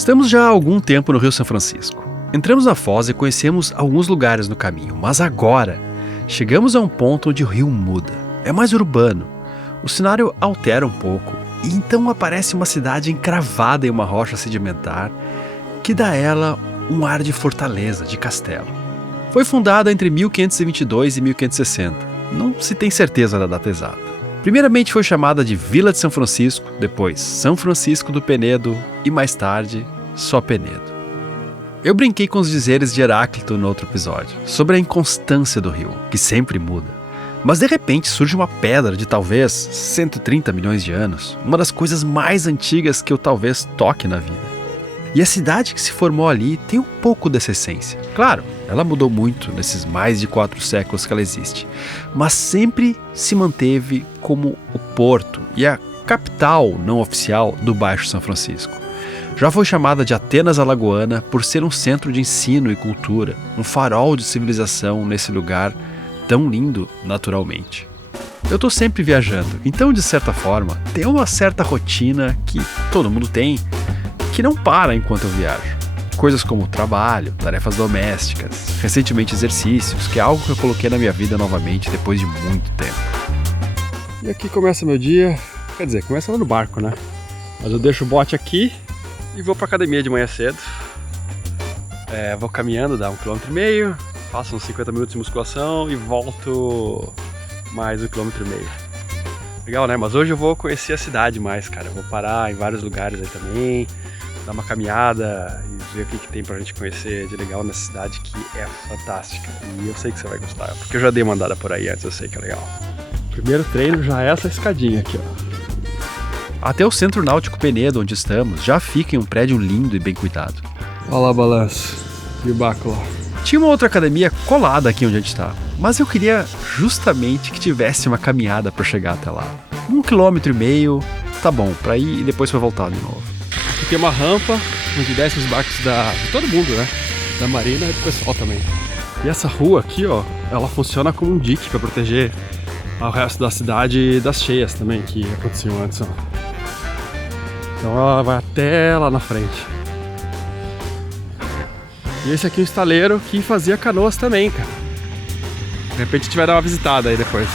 Estamos já há algum tempo no Rio São Francisco. Entramos na foz e conhecemos alguns lugares no caminho, mas agora chegamos a um ponto onde o rio muda. É mais urbano. O cenário altera um pouco e então aparece uma cidade encravada em uma rocha sedimentar que dá a ela um ar de fortaleza, de castelo. Foi fundada entre 1522 e 1560. Não se tem certeza da data exata. Primeiramente foi chamada de Vila de São Francisco, depois São Francisco do Penedo e mais tarde só Penedo. Eu brinquei com os dizeres de Heráclito no outro episódio, sobre a inconstância do rio, que sempre muda. Mas de repente surge uma pedra de talvez 130 milhões de anos, uma das coisas mais antigas que eu talvez toque na vida. E a cidade que se formou ali tem um pouco dessa essência. Claro, ela mudou muito nesses mais de 4 séculos que ela existe, mas sempre se manteve como o porto e a capital não oficial do Baixo São Francisco. Já foi chamada de Atenas Alagoana por ser um centro de ensino e cultura, um farol de civilização nesse lugar tão lindo naturalmente. Eu tô sempre viajando, então de certa forma tem uma certa rotina que todo mundo tem, que não para enquanto eu viajo. Coisas como trabalho, tarefas domésticas, recentemente exercícios, que é algo que eu coloquei na minha vida novamente depois de muito tempo. E aqui começa meu dia, quer dizer, começa lá no barco, né? Mas eu deixo o bote aqui e vou pra academia de manhã cedo. Vou caminhando, dá 1,5 km, faço uns 50 minutos de musculação e volto mais 1,5 km. Legal, né? Mas hoje eu vou conhecer a cidade mais, cara. Eu vou parar em vários lugares aí também, dar uma caminhada e ver o que tem pra gente conhecer de legal nessa cidade que é fantástica. E eu sei que você vai gostar, porque eu já dei uma andada por aí antes, eu sei que é legal. Primeiro treino já é essa escadinha aqui, ó. Até o Centro Náutico Penedo, onde estamos, já fica em um prédio lindo e bem cuidado. Olha lá, balanço. E o barco lá. Tinha uma outra academia colada aqui onde a gente está, mas eu queria justamente que tivesse uma caminhada para chegar até lá. 1,5 km, tá bom, para ir e depois para voltar de novo. Aqui tem uma rampa onde desce os barcos de todo mundo, né? Da marina e do pessoal também. E essa rua aqui, ó, ela funciona como um dique para proteger o resto da cidade das cheias também, que aconteciam antes, ó. Então ela vai até lá na frente. E esse aqui é o estaleiro que fazia canoas também, cara. De repente a gente vai dar uma visitada aí depois.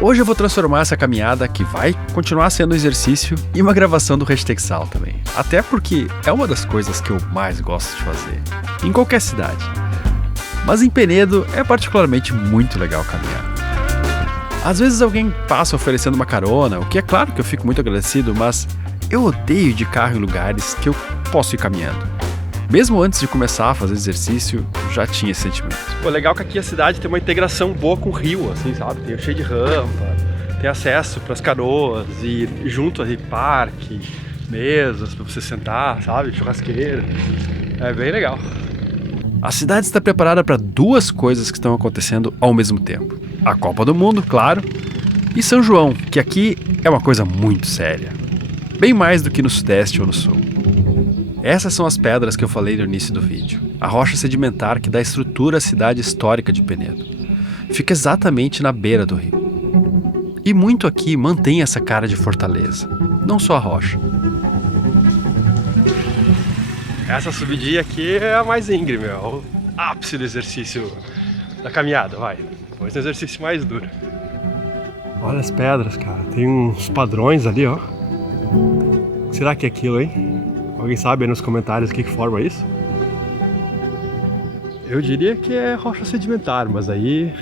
Hoje eu vou transformar essa caminhada, que vai continuar sendo um exercício, em uma gravação do Hashtag também. Até porque é uma das coisas que eu mais gosto de fazer, em qualquer cidade. Mas em Penedo é particularmente muito legal caminhar. Às vezes alguém passa oferecendo uma carona, o que é claro que eu fico muito agradecido, mas eu odeio ir de carro em lugares que eu posso ir caminhando. Mesmo antes de começar a fazer exercício, já tinha esse sentimento. Pô, legal que aqui a cidade tem uma integração boa com o rio, assim, sabe? Tem cheio de rampa, tem acesso para as canoas e junto ali parque, mesas para você sentar, sabe? Churrasqueira. É bem legal. A cidade está preparada para 2 coisas que estão acontecendo ao mesmo tempo. A Copa do Mundo, claro, e São João, que aqui é uma coisa muito séria. Bem mais do que no Sudeste ou no Sul. Essas são as pedras que eu falei no início do vídeo. A rocha sedimentar que dá estrutura à cidade histórica de Penedo. Fica exatamente na beira do rio. E muito aqui mantém essa cara de fortaleza. Não só a rocha. Essa subidinha aqui é a mais íngreme, é o ápice do exercício da caminhada, vai. Depois do exercício mais duro. Olha as pedras, cara. Tem uns padrões ali, ó. O que será que é aquilo, hein? Alguém sabe aí nos comentários o que forma isso? Eu diria que é rocha sedimentar, mas aí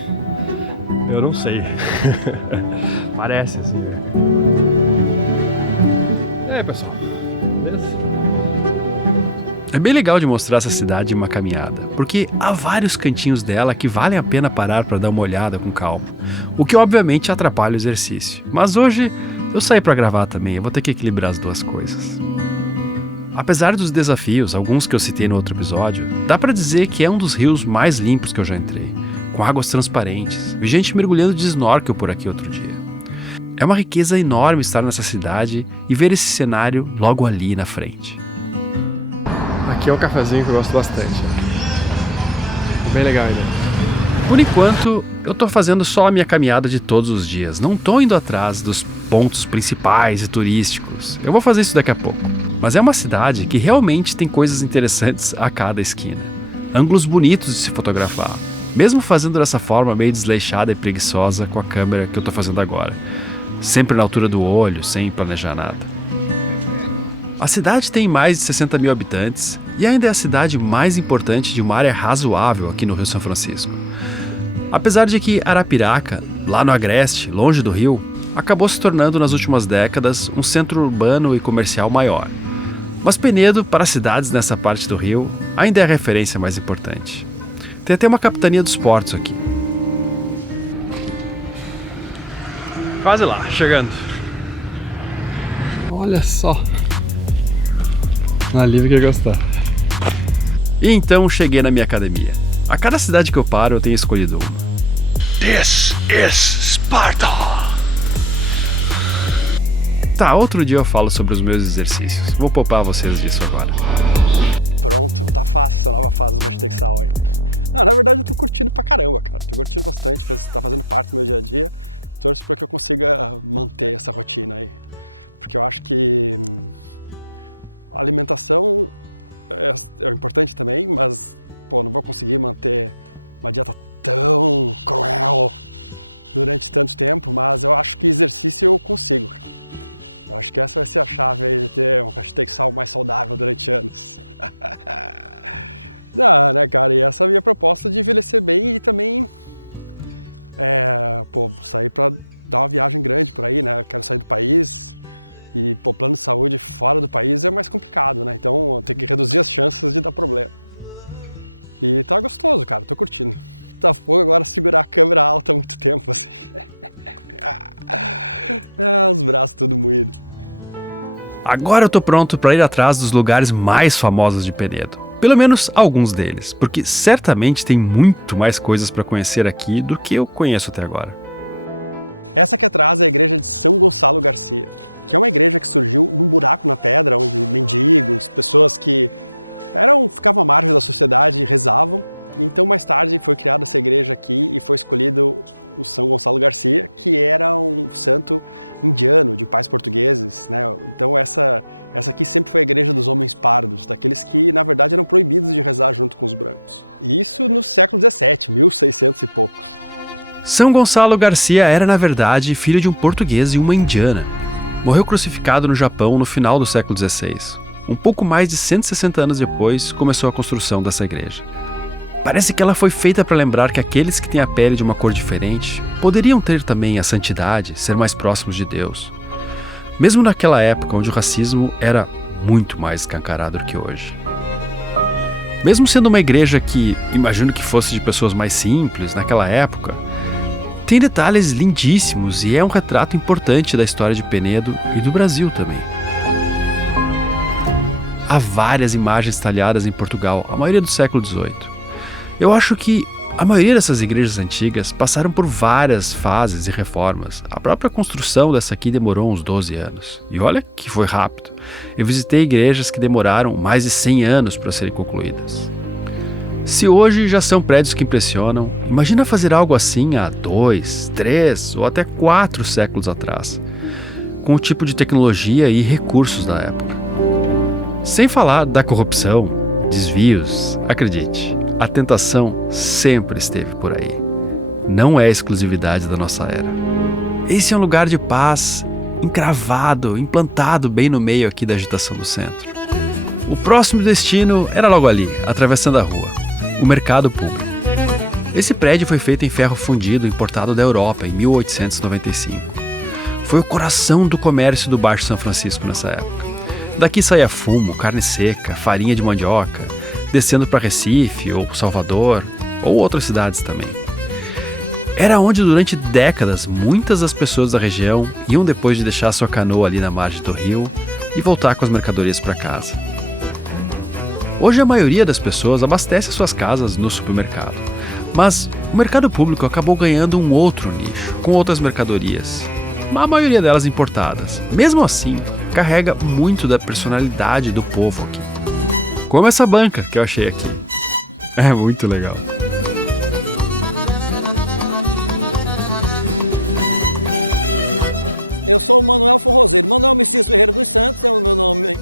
eu não sei. Parece assim, né? Pessoal, beleza? É bem legal de mostrar essa cidade em uma caminhada, porque há vários cantinhos dela que valem a pena parar para dar uma olhada com calma, o que obviamente atrapalha o exercício. Mas hoje eu saí para gravar também, eu vou ter que equilibrar as duas coisas. Apesar dos desafios, alguns que eu citei no outro episódio, dá pra dizer que é um dos rios mais limpos que eu já entrei, com águas transparentes. Vi gente mergulhando de snorkel por aqui outro dia. É uma riqueza enorme estar nessa cidade e ver esse cenário logo ali na frente. Aqui é um cafezinho que eu gosto bastante. Bem legal ainda. Por enquanto, eu tô fazendo só a minha caminhada de todos os dias. Não tô indo atrás dos pontos principais e turísticos. Eu vou fazer isso daqui a pouco. mas é uma cidade que realmente tem coisas interessantes a cada esquina. Ângulos bonitos de se fotografar, mesmo fazendo dessa forma meio desleixada e preguiçosa com a câmera que eu tô fazendo agora. Sempre na altura do olho, sem planejar nada. A cidade tem mais de 60 mil habitantes e ainda é a cidade mais importante de uma área razoável aqui no Rio São Francisco. Apesar de que Arapiraca, lá no agreste, longe do rio, acabou se tornando nas últimas décadas um centro urbano e comercial maior. Mas Penedo, para cidades nessa parte do rio, ainda é a referência mais importante. Tem até uma capitania dos portos aqui. Quase lá, chegando. Olha só. A Lívia quer gostar. E então cheguei na minha academia. A cada cidade que eu paro, eu tenho escolhido uma. This is Sparta! Tá, outro dia eu falo sobre os meus exercícios. Vou poupar vocês disso agora. Pronto, tá fácil essa nova fase do hashtag Sal aí. Não, na verdade eu tô curtindo pra caramba, cara. Tô curtindo bastante, tá fazendo parte do meu dia a dia. Torço pra que eu consiga manter essa rotina aí. Porque eu acho que a alimentação é importante também, mas, pô, não vou conseguir manter uma dieta tão cruel durante tanto tempo, mas eu acho que exercício eu consigo. Eu acho que essa vai ser a chave aí de ter um hashtag Sal mais saudável durante anos. Não, né, cara? E essa é a minha proposta de envelhecer bem e também, sair pra dar uma viagem grande por aí, né? Eu quero sair do país. E, pô, plano de saúde fora do país é mais complicado, né? Então tem que reduzir as chances de dar problema. E tá gostoso, cara, tô curtindo. Tá fogo agora segurar a câmera alta há muito tempo, assim. Os braços tudo moídos. Agora eu tô pronto para ir atrás dos lugares mais famosos de Penedo. Pelo menos alguns deles, porque certamente tem muito mais coisas para conhecer aqui do que eu conheço até agora. Essa aqui atrás é a igreja de São Gonçalo Garcia, que é uma igreja que surgiu num buraco na pedra, onde mendigos, pessoas que ficavam à margem da sociedade rezavam. Então mais tarde foi criada essa igreja aqui e foi escolhido o São Gonçalo Garcia, que era um santo indiano, de pais portugueses, né? Então essa aqui sempre foi a igreja dos homens pardos, daqueles que na verdade eram proibidos de rezar junto com os brancos. E isso no século XVII, 1600 e poucos. São Gonçalo Garcia era na verdade filho de um português e uma indiana. Morreu crucificado no Japão no final do século XVI. Um pouco mais de 160 anos depois, começou a construção dessa igreja. Parece que ela foi feita para lembrar que aqueles que têm a pele de uma cor diferente poderiam ter também a santidade, ser mais próximos de Deus. Mesmo naquela época onde o racismo era muito mais escancarado do que hoje. Mesmo sendo uma igreja que, imagino que fosse de pessoas mais simples naquela época, tem detalhes lindíssimos e é um retrato importante da história de Penedo e do Brasil também. Há várias imagens talhadas em Portugal, a maioria do século XVIII. Eu acho que a maioria dessas igrejas antigas passaram por várias fases e reformas. A própria construção dessa aqui demorou uns 12 anos. E olha que foi rápido. Eu visitei igrejas que demoraram mais de 100 anos para serem concluídas. Se hoje já são prédios que impressionam, imagina fazer algo assim há 2, 3 ou até 4 séculos atrás, com o tipo de tecnologia e recursos da época. Sem falar da corrupção, desvios, acredite. A tentação sempre esteve por aí. Não é exclusividade da nossa era. Esse é um lugar de paz, encravado, implantado bem no meio aqui da agitação do centro. O próximo destino era logo ali, atravessando a rua, o Mercado Público. Esse prédio foi feito em ferro fundido importado da Europa em 1895. Foi o coração do comércio do Baixo São Francisco nessa época. Daqui saía fumo, carne seca, farinha de mandioca, descendo para Recife ou Salvador ou outras cidades também. Era onde durante décadas muitas das pessoas da região iam depois de deixar sua canoa ali na margem do rio e voltar com as mercadorias para casa. Hoje a maioria das pessoas abastece suas casas no supermercado, mas o mercado público acabou ganhando um outro nicho, com outras mercadorias, a maioria delas importadas. Mesmo assim, carrega muito da personalidade do povo aqui. Como essa banca que eu achei aqui. É muito legal. Eu sou o Manuel Forrozeiro. Manuel Messias Ferreira dos Santos é o meu nome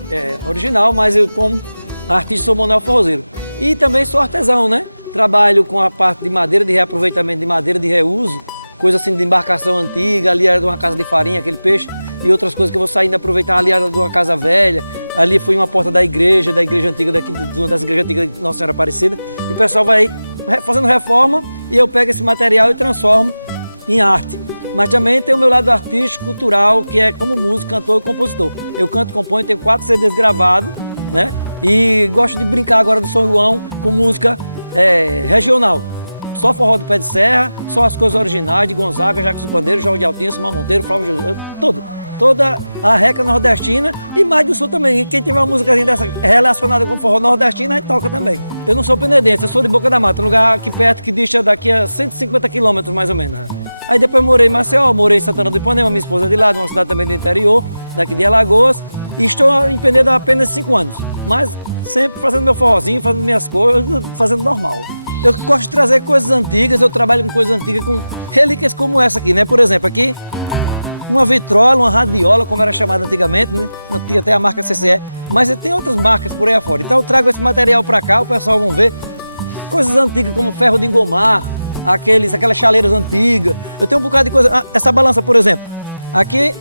original, mas eu como artista sou Manuel Forrozeiro. E também sou artesão, né? Trabalho com a parte de madeira, de reaproveitamento de madeira, de reuso, coisa assim de embarcação antiga, ali era de uma casa de farinha, aquele peixe, e outras coisas que eu vou saindo aproveitar, ali era de uma casa velha, ali foi uma porta da igreja antiga, de uma das igrejas antigas de Nossa Senhora Aparecida, e o pessoal vai fazendo reforma e eu pego esse material e transformo em arte. Mas também tem o meu lado artístico, cultural, que é como músico, cantor e compositor. Eu canto e componho, tenho 4 CDs gravados, né? E gosto de brincar agora do São João com música regional. Só forró do pé de serra, só as coisas originais de Gonzaga, Jacques do Pandeiro, Jorge de Altinha, Simão Monteiro, Flávio José, tudo. Toda a reca nordestina e mais do sul também. E quem tiver uma música dessa relacionada com forró nordestino, a gente toca também. Eu não sou penedense, eu sou de Boca da Mata, um lugar aqui perto que dista daqui a 150 quilômetros mais ou menos. Aí depois morei em Maceió, morei em Santana do Ipanema, minha esposa é de lá, de uma cidade também do interior, daqui de Alagoas. E estou em Penedo há apenas 5 anos, mas sempre fazendo meu forrozinho, fazendo minhas coisas, fazendo normal. Eu gosto de trazer coisas antigas, eu trabalho com coisas antigas, com relíquias como essa aqui, né? Por exemplo, aqui, uma vitrola, uma radiola, como era chamada antigamente, né? Tinha até a marca CCE, mas tem outras marcas por aí afora. Então eu trago esse material para cá, o pessoal vão ver coisas antigas como ferro de engomar, aquelas chaleiras antigas. Eu tenho um bocado de coisa. Essa balança, por exemplo, aqui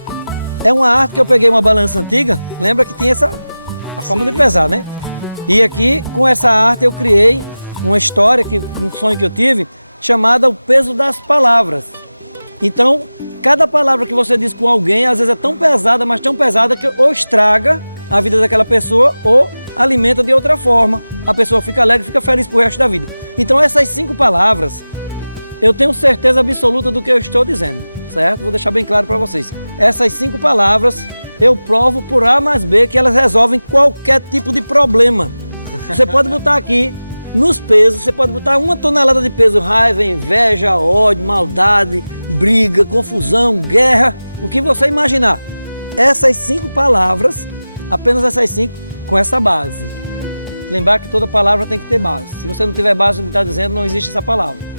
é uma arte que eu peguei uma balança antiga, lembra que tinha a forma de pesar, né? E aqui, com essa arte, eu criei uma história, um sonho que eu tive, chamada O Peso das Palavras. Então, cada palavra que você diz com alguém, às vezes é tão pesada, mas tão pesada que ou estraga a vida daquela pessoa ou alimenta de outra forma. A pessoa fica alegre, fica feliz pro resto da vida. Então, essas 5 palavras, eu tenho certeza absoluta do que eu estou dizendo, certo? Vou deixar bem claro para vocês. Essas 5 palavras, eu provo por A mais B que elas resolvem qualquer tipo de problema. Você pode botar aqui, nos pesos, você pode botar 1 tonelada de peso, raiva, inveja, ódio, maldade, briga, confusão, guerra, o que você imaginar. Essas 5 palavras, apenas essas 5, com essa base. Lembrar que toda palavra tem que ter base. Se você não tiver base no que está dizendo, não existe essa palavra.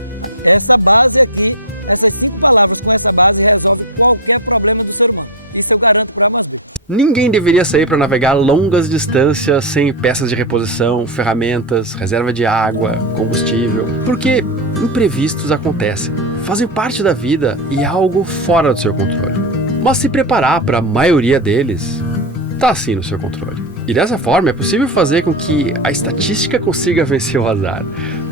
Essa base aqui, essas 5 palavras com essa base resolve qualquer problema do ser humano. Isso eu garanto para A mais B. Ninguém deveria sair para navegar longas distâncias sem peças de reposição, ferramentas, reserva de água, combustível, porque imprevistos acontecem, fazem parte da vida e é algo fora do seu controle. Mas se preparar para a maioria deles, está assim no seu controle. E dessa forma é possível fazer com que a estatística consiga vencer o azar,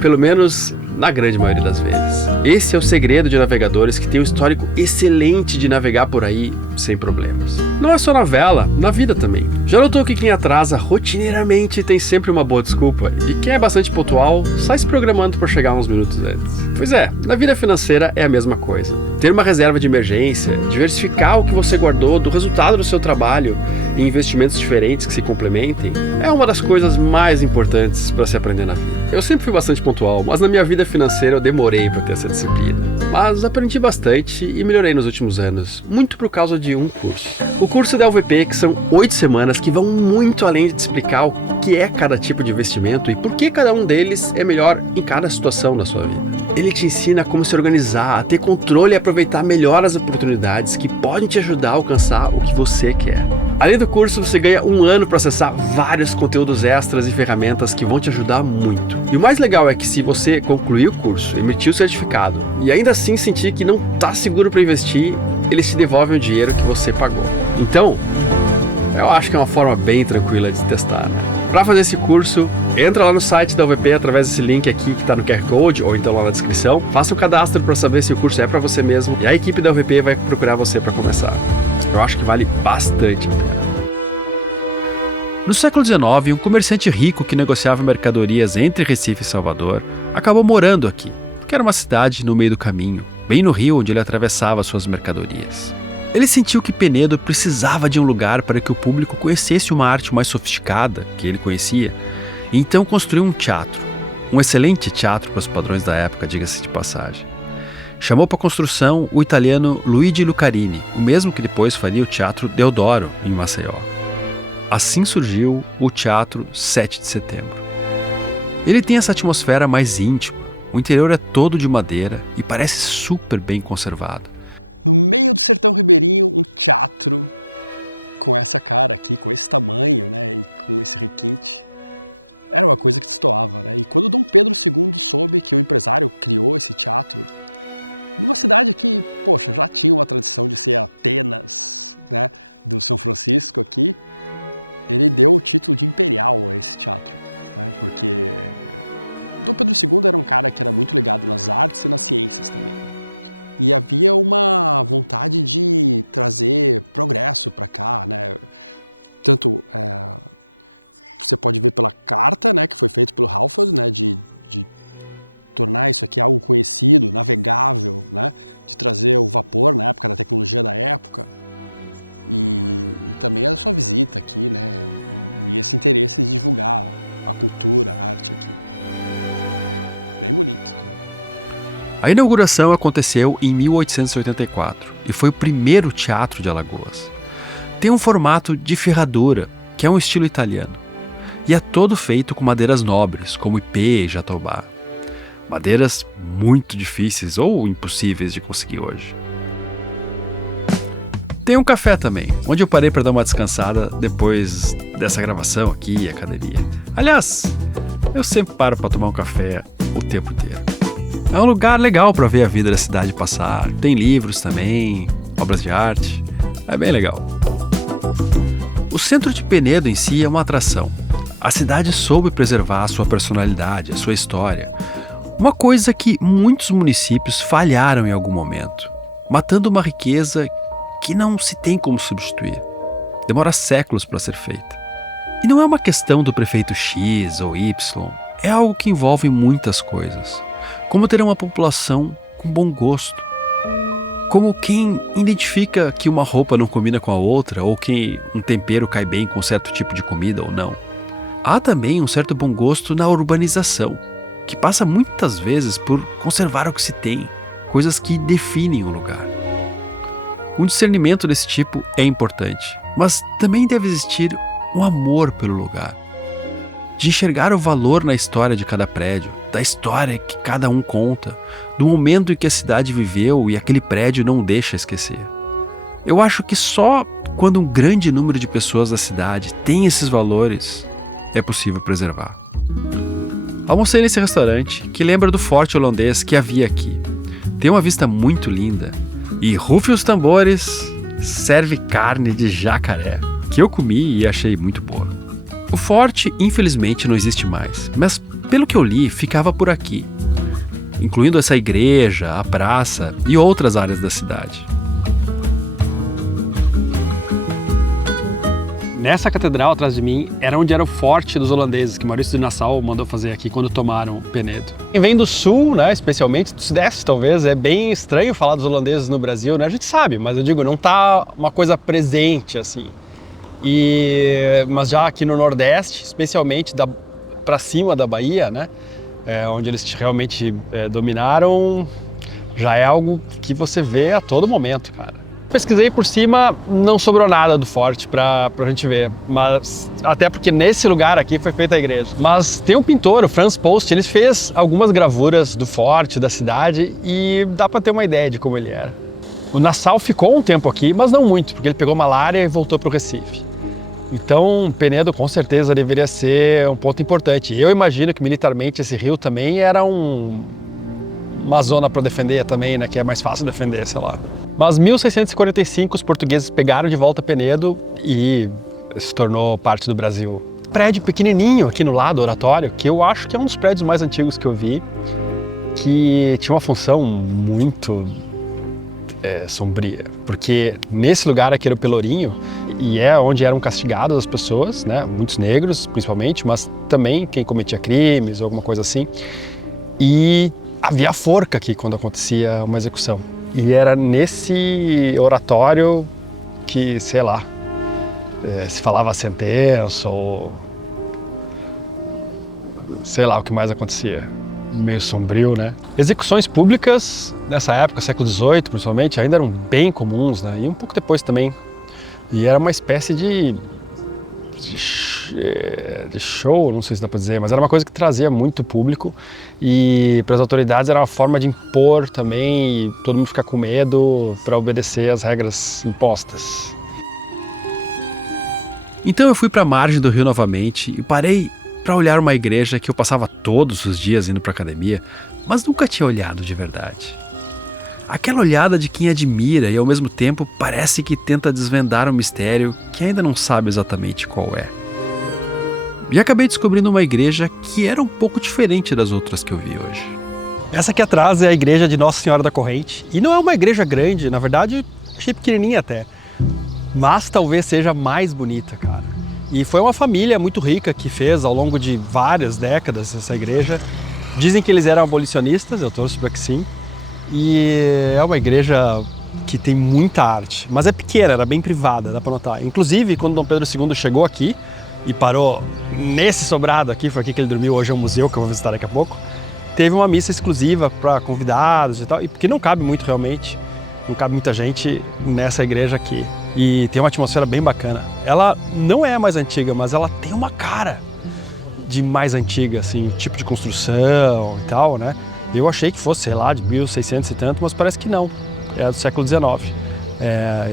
pelo menos na grande maioria das vezes. Esse é o segredo de navegadores que têm um histórico excelente de navegar por aí sem problemas. Não é só na vela, na vida também. Já notou que quem atrasa rotineiramente tem sempre uma boa desculpa, e quem é bastante pontual sai se programando para chegar uns minutos antes. Pois é, na vida financeira é a mesma coisa. Ter uma reserva de emergência, diversificar o que você guardou do resultado do seu trabalho em investimentos diferentes que se complementem, é uma das coisas mais importantes para se aprender na vida. Eu sempre fui bastante pontual, mas na minha vida financeira eu demorei para ter essa disciplina. Mas aprendi bastante e melhorei nos últimos anos, muito por causa de um curso. O curso da LVP, que são 8 semanas que vão muito além de te explicar o que é cada tipo de investimento e por que cada um deles é melhor em cada situação da sua vida. Ele te ensina como se organizar, a ter controle e aproveitar melhor as oportunidades que podem te ajudar a alcançar o que você quer. Além do curso, você ganha 1 ano para acessar vários conteúdos extras e ferramentas que vão te ajudar muito. E o mais legal é que se você concluir o curso, emitir o certificado e ainda assim sentir que não está seguro para investir, eles te devolvem o dinheiro que você pagou. Então, eu acho que é uma forma bem tranquila de testar. Para fazer esse curso, entra lá no site da UVP através desse link aqui que está no QR Code ou então lá na descrição. Faça o cadastro para saber se o curso é para você mesmo e a equipe da UVP vai procurar você para começar. Eu acho que vale bastante. No século XIX, um comerciante rico que negociava mercadorias entre Recife e Salvador acabou morando aqui, que era uma cidade no meio do caminho, bem no rio onde ele atravessava suas mercadorias. Ele sentiu que Penedo precisava de um lugar para que o público conhecesse uma arte mais sofisticada que ele conhecia, e então construiu um teatro, um excelente teatro para os padrões da época, diga-se de passagem. Chamou para a construção o italiano Luigi Lucarini, o mesmo que depois faria o Teatro Deodoro, em Maceió. Assim surgiu o Teatro 7 de Setembro. Ele tem essa atmosfera mais íntima, o interior é todo de madeira e parece super bem conservado. no meio do sertão ribeirinho, um teatro com essa cara aqui, com esse tamanho, né, e com esse requinte. Era uma coisa que destoava, né? E quando Dom Pedro II soube que o empresário criou esse teatro, numa cidade que, poxa, já tinha uma tradição de ser Atenas, né, do São Francisco aqui, ele deu o título de imperial a esse teatro, né? Porque Dom Pedro II era um cara que era muito ligado nas artes e nas ciências também. E havia uma vontade de trazer progresso para cá, né? Tanto você pode ver pela carta, né, que foi feita pelo Halford, né, de tornar isso aqui algo conhecido, navegável, né, de trazer o vapor na época, da tecnologia da época, e também a sua visita aqui, né, e esse interesse de divulgar a cultura, a arte aqui. Bem bonito, cara. A inauguração aconteceu em 1884 e foi o primeiro teatro de Alagoas. Tem um formato de ferradura, que é um estilo italiano. E é todo feito com madeiras nobres, como ipê e jatobá. Madeiras muito difíceis ou impossíveis de conseguir hoje. Tem um café também, onde eu parei para dar uma descansada depois dessa gravação aqui e academia. Aliás, eu sempre paro para tomar um café o tempo inteiro. É um lugar legal para ver a vida da cidade passar. Tem livros também, obras de arte. É bem legal. O centro de Penedo em si é uma atração. A cidade soube preservar a sua personalidade, a sua história. Uma coisa que muitos municípios falharam em algum momento, matando uma riqueza que não se tem como substituir. Demora séculos para ser feita. E não é uma questão do prefeito X ou Y, é algo que envolve muitas coisas. Como ter uma população com bom gosto. Como quem identifica que uma roupa não combina com a outra, ou que um tempero cai bem com certo tipo de comida ou não. Há também um certo bom gosto na urbanização, que passa muitas vezes por conservar o que se tem, coisas que definem um lugar. Um discernimento desse tipo é importante, mas também deve existir um amor pelo lugar. De enxergar o valor na história de cada prédio, da história que cada um conta, do momento em que a cidade viveu e aquele prédio não deixa esquecer. Eu acho que só quando um grande número de pessoas da cidade tem esses valores, é possível preservar. Almocei nesse restaurante que lembra do forte holandês que havia aqui. Tem uma vista muito linda e, rufe os tambores, serve carne de jacaré, que eu comi e achei muito boa. O forte, infelizmente, não existe mais, mas pelo que eu li, ficava por aqui, incluindo essa igreja, a praça e outras áreas da cidade. Nessa catedral atrás de mim era onde era o forte dos holandeses, que Maurício de Nassau mandou fazer aqui quando tomaram Penedo. Quem vem do sul, né, especialmente do sudeste talvez, é bem estranho falar dos holandeses no Brasil, né? A gente sabe, mas eu digo, não tá uma coisa presente assim. Mas já aqui no Nordeste, especialmente para cima da Bahia, né, onde eles realmente dominaram, já é algo que você vê a todo momento, cara. Pesquisei por cima, não sobrou nada do forte pra gente ver, mas até porque nesse lugar aqui foi feita a igreja. Mas tem um pintor, o Franz Post, ele fez algumas gravuras do forte, da cidade, e dá pra ter uma ideia de como ele era. O Nassau ficou um tempo aqui, mas não muito, porque ele pegou malária e voltou pro Recife. Então, Penedo com certeza deveria ser um ponto importante. Eu imagino que militarmente esse rio também era uma zona para defender também, né, que é mais fácil defender, sei lá. Mas em 1645 os portugueses pegaram de volta Penedo e se tornou parte do Brasil. Prédio pequenininho aqui no lado, oratório, que eu acho que é um dos prédios mais antigos que eu vi, que tinha uma função muito sombria, porque nesse lugar aqui era o Pelourinho e é onde eram castigadas as pessoas, né, muitos negros principalmente, mas também quem cometia crimes ou alguma coisa assim. E havia forca aqui quando acontecia uma execução. E era nesse oratório que, sei lá, se falava a sentença ou sei lá o que mais acontecia. Meio sombrio, né? Execuções públicas nessa época, século XVIII principalmente, ainda eram bem comuns, né? E um pouco depois também. E era uma espécie de de show, não sei se dá para dizer, mas era uma coisa que trazia muito público e para as autoridades era uma forma de impor também e todo mundo ficar com medo para obedecer às regras impostas. Então eu fui para a margem do rio novamente e parei para olhar uma igreja que eu passava todos os dias indo para a academia, mas nunca tinha olhado de verdade. Aquela olhada de quem admira e ao mesmo tempo parece que tenta desvendar um mistério que ainda não sabe exatamente qual é. E acabei descobrindo uma igreja que era um pouco diferente das outras que eu vi hoje. Essa aqui atrás é a igreja de Nossa Senhora da Corrente. E não é uma igreja grande, na verdade, achei pequenininha até. Mas talvez seja mais bonita, cara. E foi uma família muito rica que fez ao longo de várias décadas essa igreja. Dizem que eles eram abolicionistas, eu torço para que sim. E é uma igreja que tem muita arte, mas é pequena, era bem privada, dá para notar. Inclusive, quando Dom Pedro II chegou aqui e parou nesse sobrado aqui, foi aqui que ele dormiu, hoje é um museu que eu vou visitar daqui a pouco, teve uma missa exclusiva para convidados e tal, e porque não cabe muito realmente, não cabe muita gente nessa igreja aqui. E tem uma atmosfera bem bacana. Ela não é a mais antiga, mas ela tem uma cara de mais antiga, assim, tipo de construção e tal, né? Eu achei que fosse, sei lá, de 1600 e tanto, mas parece que não. É do século XIX.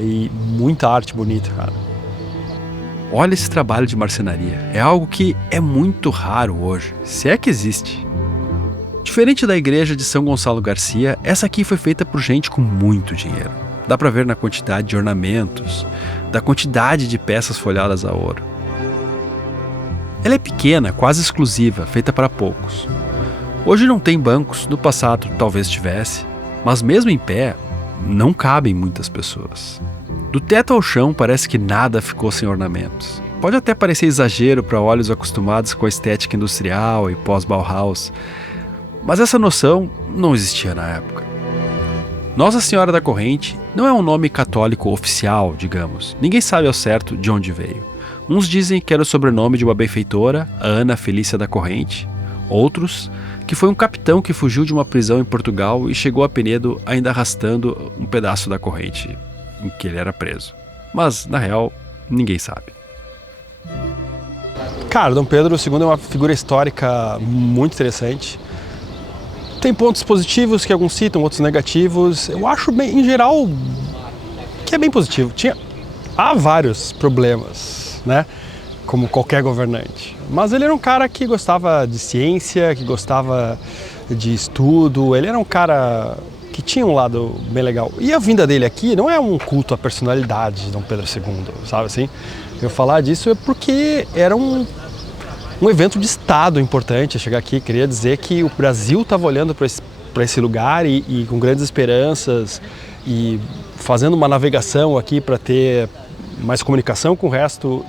E muita arte bonita, cara. Olha esse trabalho de marcenaria. É algo que é muito raro hoje, se é que existe. Diferente da igreja de São Gonçalo Garcia, essa aqui foi feita por gente com muito dinheiro. Dá pra ver na quantidade de ornamentos, da quantidade de peças folhadas a ouro. Ela é pequena, quase exclusiva, feita para poucos. Hoje não tem bancos, no passado talvez tivesse, mas mesmo em pé, não cabem muitas pessoas. Do teto ao chão parece que nada ficou sem ornamentos. Pode até parecer exagero para olhos acostumados com a estética industrial e pós-Bauhaus, mas essa noção não existia na época. Nossa Senhora da Corrente não é um nome católico oficial, digamos. Ninguém sabe ao certo de onde veio. Uns dizem que era o sobrenome de uma benfeitora, a Ana Felícia da Corrente. Outros que foi um capitão que fugiu de uma prisão em Portugal e chegou a Penedo ainda arrastando um pedaço da corrente em que ele era preso. Mas, na real, ninguém sabe. Cara, Dom Pedro II é uma figura histórica muito interessante. Tem pontos positivos que alguns citam, outros negativos. Eu acho, bem, em geral, que é bem positivo. Há vários problemas, né? Como qualquer governante. Mas ele era um cara que gostava de ciência, que gostava de estudo, ele era um cara que tinha um lado bem legal. E a vinda dele aqui não é um culto à personalidade de Dom Pedro II, sabe assim? Eu falar disso é porque era um evento de Estado importante chegar aqui. Queria dizer que o Brasil estava olhando para esse lugar e com grandes esperanças e fazendo uma navegação aqui para ter mais comunicação com o resto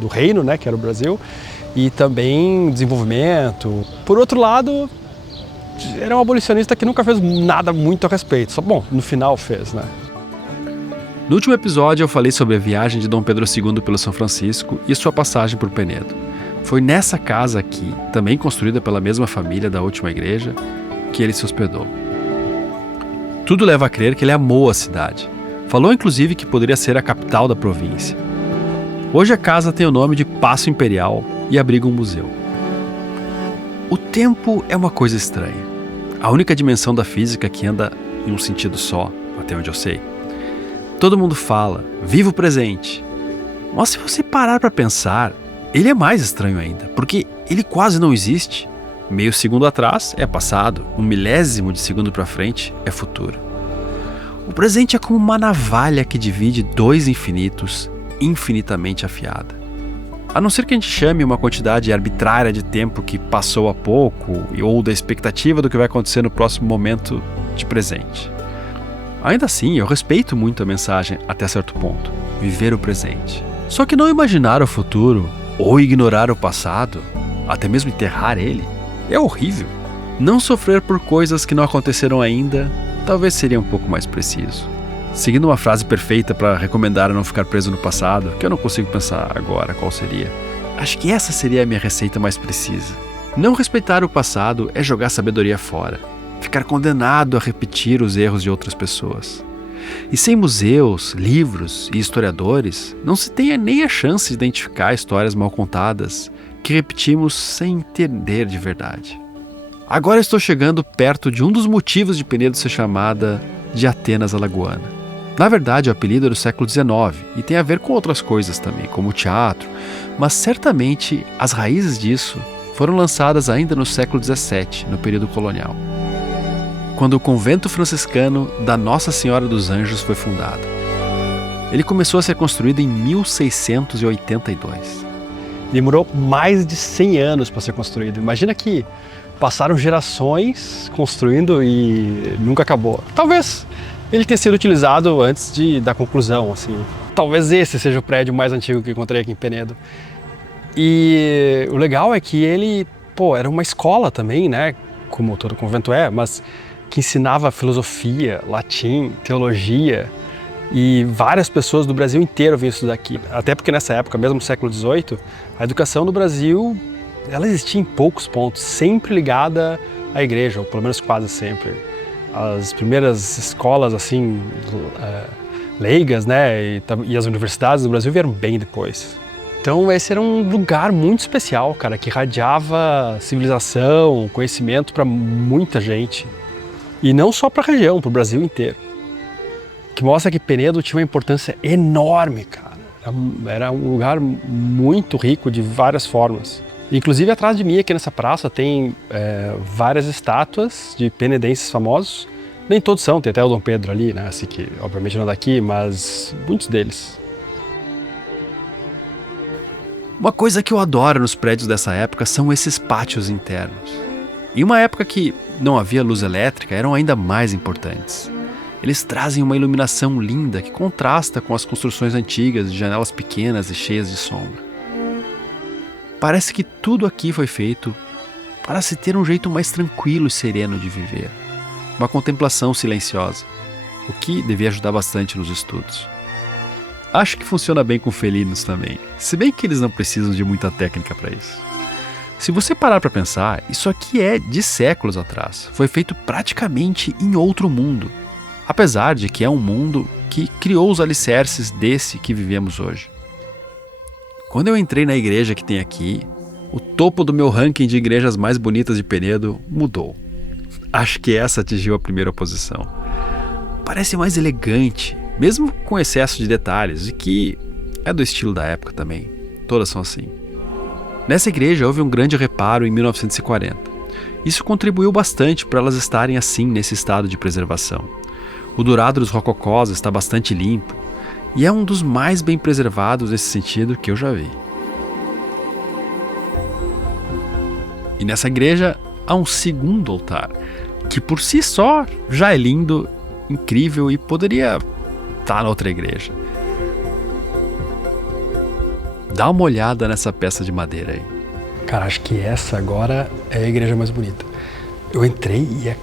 do reino, né, que era o Brasil, e também desenvolvimento. Por outro lado, era um abolicionista que nunca fez nada muito a respeito, só, bom, no final fez, né? No último episódio eu falei sobre a viagem de Dom Pedro II pelo São Francisco e sua passagem por Penedo. Foi nessa casa aqui, também construída pela mesma família da última igreja, que ele se hospedou. Tudo leva a crer que ele amou a cidade. Falou inclusive que poderia ser a capital da província. Hoje a casa tem o nome de Paço Imperial e abriga um museu. O tempo é uma coisa estranha. A única dimensão da física que anda em um sentido só, até onde eu sei. Todo mundo fala, viva o presente. Mas se você parar para pensar, ele é mais estranho ainda, porque ele quase não existe. Meio segundo atrás é passado, 1/1000 de segundo para frente é futuro. O presente é como uma navalha que divide dois infinitos infinitamente afiada. A não ser que a gente chame uma quantidade arbitrária de tempo que passou há pouco ou da expectativa do que vai acontecer no próximo momento de presente. Ainda assim, eu respeito muito a mensagem até certo ponto, viver o presente. Só que não imaginar o futuro ou ignorar o passado, até mesmo enterrar ele, é horrível. Não sofrer por coisas que não aconteceram ainda talvez seria um pouco mais preciso. Seguindo uma frase perfeita para recomendar a não ficar preso no passado, que eu não consigo pensar agora qual seria. Acho que essa seria a minha receita mais precisa. Não respeitar o passado é jogar sabedoria fora. Ficar condenado a repetir os erros de outras pessoas. E sem museus, livros e historiadores, não se tem nem a chance de identificar histórias mal contadas que repetimos sem entender de verdade. Agora estou chegando perto de um dos motivos de Penedo ser chamada de Atenas Alagoana. Na verdade, o apelido é do século XIX e tem a ver com outras coisas também, como o teatro, mas certamente as raízes disso foram lançadas ainda no século XVII, no período colonial, quando o convento franciscano da Nossa Senhora dos Anjos foi fundado. Ele começou a ser construído em 1682. Demorou mais de 100 anos para ser construído. Imagina que passaram gerações construindo e nunca acabou. Talvez ele tenha sido utilizado antes da conclusão, assim. Talvez esse seja o prédio mais antigo que encontrei aqui em Penedo. E o legal é que ele, era uma escola também, né? Como todo convento é, mas que ensinava filosofia, latim, teologia, e várias pessoas do Brasil inteiro vinham estudar aqui. Até porque nessa época, mesmo no século XVIII, a educação no Brasil, ela existia em poucos pontos, sempre ligada à igreja, ou pelo menos quase sempre. As primeiras escolas, assim, leigas, né, e as universidades do Brasil vieram bem depois. Então esse era um lugar muito especial, cara, que irradiava civilização, conhecimento para muita gente. E não só para a região, para o Brasil inteiro. Que mostra que Penedo tinha uma importância enorme, cara. Era um lugar muito rico de várias formas. Inclusive atrás de mim, aqui nessa praça, tem várias estátuas de penedenses famosos. Nem todos são, tem até o Dom Pedro ali, né? Assim que obviamente não é daqui, mas muitos deles. Uma coisa que eu adoro nos prédios dessa época são esses pátios internos. Em uma época que não havia luz elétrica, eram ainda mais importantes. Eles trazem uma iluminação linda que contrasta com as construções antigas de janelas pequenas e cheias de sombra. Parece que tudo aqui foi feito para se ter um jeito mais tranquilo e sereno de viver. Uma contemplação silenciosa, o que devia ajudar bastante nos estudos. Acho que funciona bem com felinos também, se bem que eles não precisam de muita técnica para isso. Se você parar para pensar, isso aqui é de séculos atrás. Foi feito praticamente em outro mundo. Apesar de que é um mundo que criou os alicerces desse que vivemos hoje. Quando eu entrei na igreja que tem aqui, o topo do meu ranking de igrejas mais bonitas de Penedo mudou. Acho que essa atingiu a primeira posição. Parece mais elegante, mesmo com excesso de detalhes, e que é do estilo da época também. Todas são assim. Nessa igreja houve um grande reparo em 1940. Isso contribuiu bastante para elas estarem assim nesse estado de preservação. O dourado dos rococós está bastante limpo e é um dos mais bem preservados nesse sentido que eu já vi. E nessa igreja há um segundo altar, que por si só já é lindo, incrível e poderia estar na outra igreja. Dá uma olhada nessa peça de madeira aí. Cara, acho que essa agora é a igreja mais bonita. Eu entrei e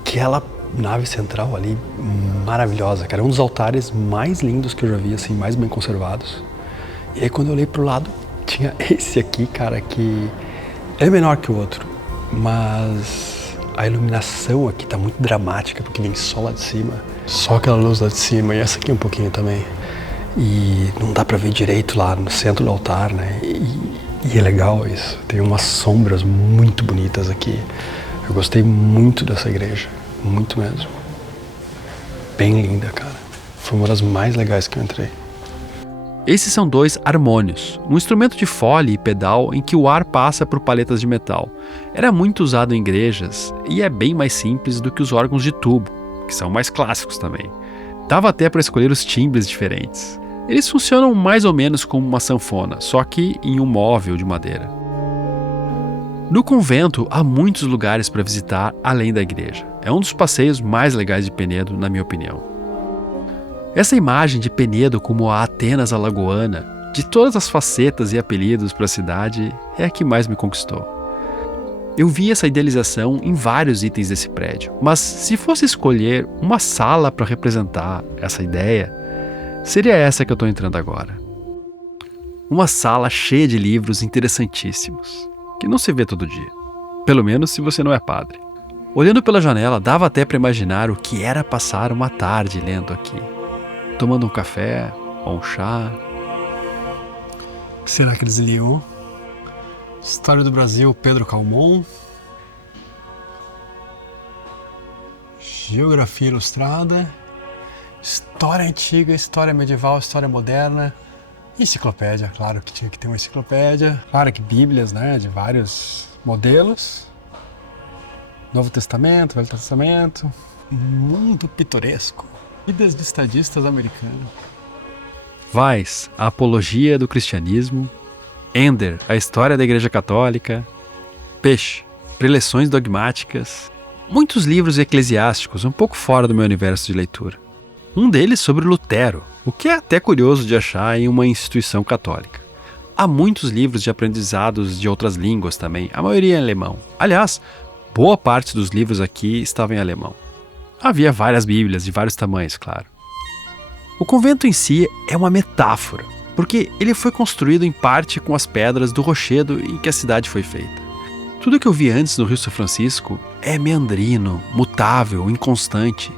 aquela nave central ali, maravilhosa, cara. É um dos altares mais lindos que eu já vi, assim, mais bem conservados. E aí quando eu olhei pro lado, tinha esse aqui, cara, que é menor que o outro, mas a iluminação aqui tá muito dramática, porque vem só lá de cima. Só aquela luz lá de cima, e essa aqui um pouquinho também. E não dá pra ver direito lá no centro do altar, né? E é legal isso. Tem umas sombras muito bonitas aqui. Eu gostei muito dessa igreja. Muito mesmo. Bem linda, cara. Foi uma das mais legais que eu entrei. Esses são dois harmônios, um instrumento de fole e pedal em que o ar passa por paletas de metal. Era muito usado em igrejas e é bem mais simples do que os órgãos de tubo, que são mais clássicos também. Dava até para escolher os timbres diferentes. Eles funcionam mais ou menos como uma sanfona, só que em um móvel de madeira. No convento há muitos lugares para visitar além da igreja. É um dos passeios mais legais de Penedo, na minha opinião. Essa imagem de Penedo como a Atenas alagoana, de todas as facetas e apelidos para a cidade, é a que mais me conquistou. Eu vi essa idealização em vários itens desse prédio, mas se fosse escolher uma sala para representar essa ideia, seria essa que eu estou entrando agora. Uma sala cheia de livros interessantíssimos, que não se vê todo dia. Pelo menos se você não é padre. Olhando pela janela, dava até para imaginar o que era passar uma tarde lendo aqui, tomando um café ou um chá. O que será que eles liam? História do Brasil, Pedro Calmon. Geografia Ilustrada. História Antiga, História Medieval, História Moderna. Enciclopédia, claro que tinha que ter uma enciclopédia. Claro que bíblias, né, de vários modelos. Novo Testamento, Velho Testamento. Mundo pitoresco. Vidas de estadistas americanos. Weiss, a apologia do cristianismo. Ender, a história da Igreja Católica. Peixe, preleções dogmáticas. Muitos livros eclesiásticos um pouco fora do meu universo de leitura. Um deles sobre Lutero, o que é até curioso de achar em uma instituição católica. Há muitos livros de aprendizados de outras línguas também, a maioria em alemão. Aliás, boa parte dos livros aqui estava em alemão. Havia várias bíblias de vários tamanhos, claro. O convento em si é uma metáfora, porque ele foi construído em parte com as pedras do rochedo em que a cidade foi feita. Tudo que eu vi antes no Rio São Francisco é meandrino, mutável, inconstante.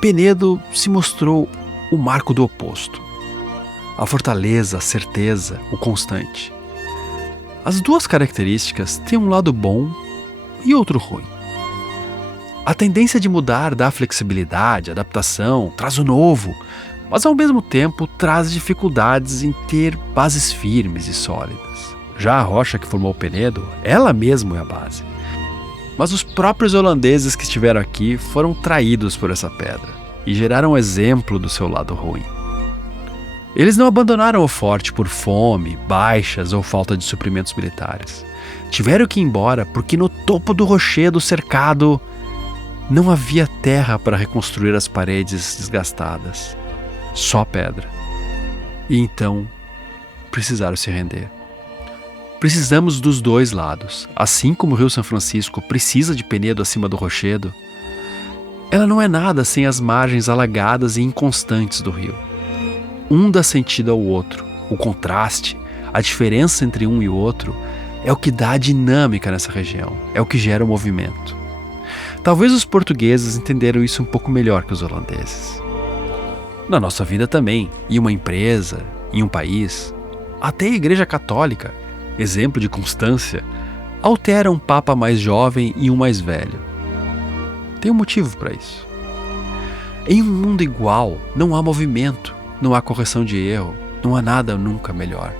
Penedo se mostrou o marco do oposto. A fortaleza, a certeza, o constante. As duas características têm um lado bom e outro ruim. A tendência de mudar dá flexibilidade, adaptação, traz o novo, mas ao mesmo tempo traz dificuldades em ter bases firmes e sólidas. Já a rocha que formou Penedo, ela mesma é a base. Mas os próprios holandeses que estiveram aqui foram traídos por essa pedra e geraram um exemplo do seu lado ruim. Eles não abandonaram o forte por fome, baixas ou falta de suprimentos militares. Tiveram que ir embora porque no topo do rochedo cercado não havia terra para reconstruir as paredes desgastadas. Só pedra. E então precisaram se render. Precisamos dos dois lados. Assim como o Rio São Francisco precisa de Penedo acima do rochedo, ela não é nada sem as margens alagadas e inconstantes do rio. Um dá sentido ao outro. O contraste, a diferença entre um e o outro, é o que dá a dinâmica nessa região, é o que gera o movimento. Talvez os portugueses entenderam isso um pouco melhor que os holandeses. Na nossa vida também, em uma empresa, em um país, até a Igreja Católica, exemplo de constância, altera um papa mais jovem e um mais velho. Tem um motivo para isso. Em um mundo igual, não há movimento, não há correção de erro, não há nada nunca melhor.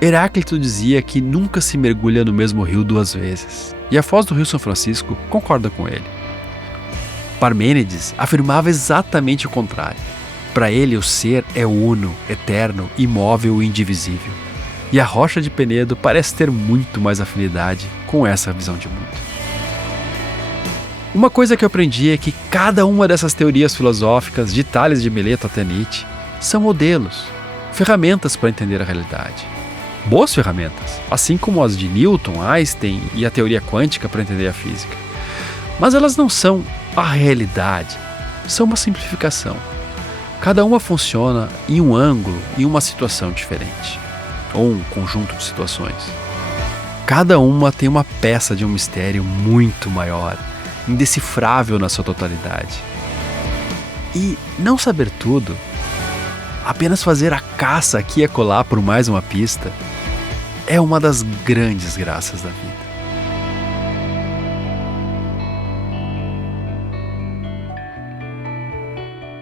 Heráclito dizia que nunca se mergulha no mesmo rio duas vezes, e a Foz do Rio São Francisco concorda com ele. Parmênides afirmava exatamente o contrário. Para ele, o ser é uno, eterno, imóvel e indivisível. E a rocha de Penedo parece ter muito mais afinidade com essa visão de mundo. Uma coisa que eu aprendi é que cada uma dessas teorias filosóficas, de Tales de Mileto até Nietzsche, são modelos, ferramentas para entender a realidade. Boas ferramentas, assim como as de Newton, Einstein e a teoria quântica para entender a física. Mas elas não são a realidade, são uma simplificação. Cada uma funciona em um ângulo e uma situação diferente, ou um conjunto de situações. Cada uma tem uma peça de um mistério muito maior, indecifrável na sua totalidade. E não saber tudo, apenas fazer a caça aqui e acolá por mais uma pista, é uma das grandes graças da vida.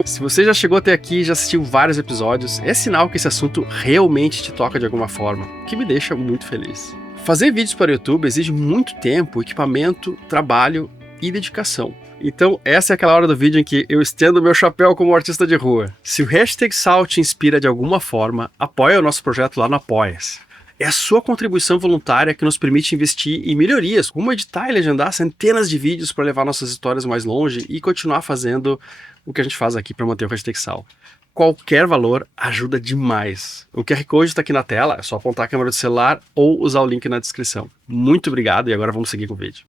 Se você já chegou até aqui e já assistiu vários episódios, é sinal que esse assunto realmente te toca de alguma forma, o que me deixa muito feliz. Fazer vídeos para o YouTube exige muito tempo, equipamento, trabalho e dedicação. Então essa é aquela hora do vídeo em que eu estendo meu chapéu como artista de rua. Se o hashtag Sal te inspira de alguma forma, apoia o nosso projeto lá no Apoia-se. É a sua contribuição voluntária que nos permite investir em melhorias, como editar e legendar centenas de vídeos para levar nossas histórias mais longe e continuar fazendo o que a gente faz aqui para manter o hashtag Sal. Qualquer valor ajuda demais. O QR Code está aqui na tela, é só apontar a câmera do celular ou usar o link na descrição. Muito obrigado e agora vamos seguir com o vídeo.